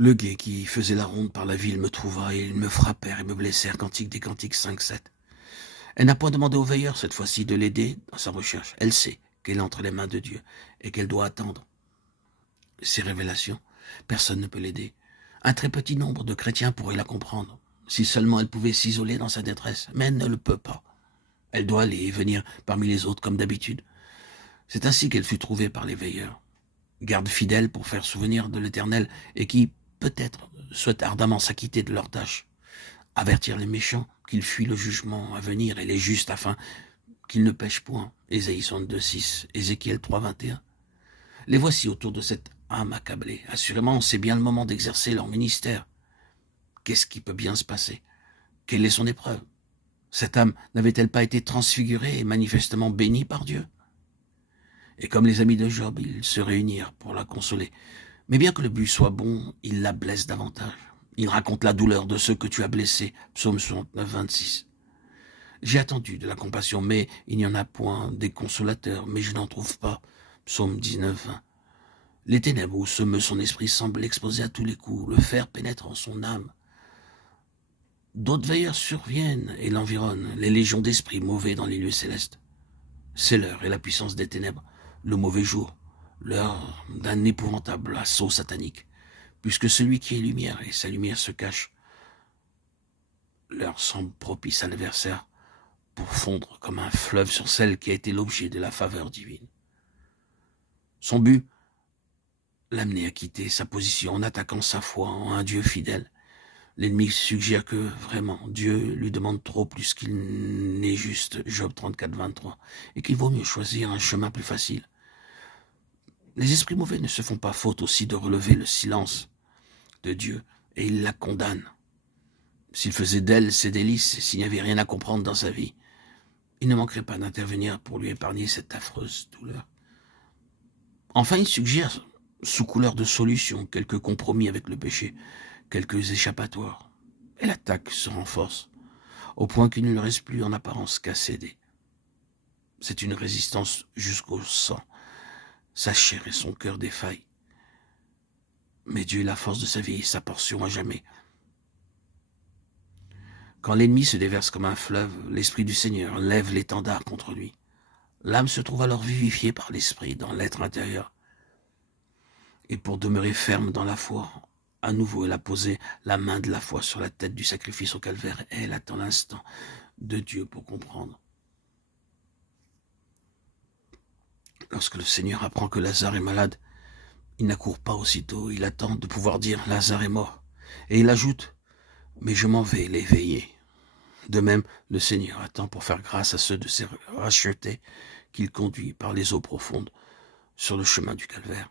Le guet qui faisait la ronde par la ville me trouva, et ils me frappèrent et me blessèrent. Cantique des Cantiques 5-7. Elle n'a point demandé au veilleur, cette fois-ci, de l'aider dans sa recherche. Elle sait qu'elle est entre les mains de Dieu et qu'elle doit attendre ses révélations. Personne ne peut l'aider. Un très petit nombre de chrétiens pourraient la comprendre, si seulement elle pouvait s'isoler dans sa détresse. Mais elle ne le peut pas. Elle doit aller et venir parmi les autres comme d'habitude. C'est ainsi qu'elle fut trouvée par les veilleurs. Garde fidèles pour faire souvenir de l'Éternel et qui, peut-être, souhaitent ardemment s'acquitter de leur tâche. Avertir les méchants qu'ils fuient le jugement à venir et les justes afin qu'ils ne pêchent point. Ésaïe 62:6, Ézéchiel 3:21. Les voici autour de cette âme accablée. Assurément, c'est bien le moment d'exercer leur ministère. Qu'est-ce qui peut bien se passer? Quelle est son épreuve? Cette âme n'avait-elle pas été transfigurée et manifestement bénie par Dieu? Et comme les amis de Job, ils se réunirent pour la consoler. Mais bien que le but soit bon, il la blesse davantage. Il raconte la douleur de ceux que tu as blessés. Psaume 69:26. J'ai attendu de la compassion, mais il n'y en a point, des consolateurs, mais je n'en trouve pas. Psaume 19:20. Les ténèbres où se meut son esprit semblent l'exposer à tous les coups, le fer pénètre en son âme. D'autres veilleurs surviennent et l'environnent, les légions d'esprits mauvais dans les lieux célestes. C'est l'heure et la puissance des ténèbres, le mauvais jour, l'heure d'un épouvantable assaut satanique, puisque celui qui est lumière et sa lumière se cache. L'heure semble propice à l'adversaire pour fondre comme un fleuve sur celle qui a été l'objet de la faveur divine. Son but, l'amener à quitter sa position en attaquant sa foi en un Dieu fidèle. L'ennemi suggère que, vraiment, Dieu lui demande trop plus qu'il n'est juste, Job 34:23, et qu'il vaut mieux choisir un chemin plus facile. Les esprits mauvais ne se font pas faute aussi de relever le silence de Dieu, et ils la condamnent. S'il faisait d'elle ses délices, s'il n'y avait rien à comprendre dans sa vie, il ne manquerait pas d'intervenir pour lui épargner cette affreuse douleur. Enfin, il suggère, sous couleur de solution, quelques compromis avec le péché, quelques échappatoires. Et l'attaque se renforce, au point qu'il ne lui reste plus en apparence qu'à céder. C'est une résistance jusqu'au sang. Sa chair et son cœur défaillent. Mais Dieu est la force de sa vie et sa portion à jamais. Quand l'ennemi se déverse comme un fleuve, l'Esprit du Seigneur lève l'étendard contre lui. L'âme se trouve alors vivifiée par l'Esprit dans l'être intérieur. Et pour demeurer ferme dans la foi, à nouveau elle a posé la main de la foi sur la tête du sacrifice au calvaire et elle attend l'instant de Dieu pour comprendre. Lorsque le Seigneur apprend que Lazare est malade, il n'accourt pas aussitôt, il attend de pouvoir dire « Lazare est mort ». Et il ajoute « Mais je m'en vais l'éveiller ». De même, le Seigneur attend pour faire grâce à ceux de ses rachetés qu'il conduit par les eaux profondes sur le chemin du calvaire.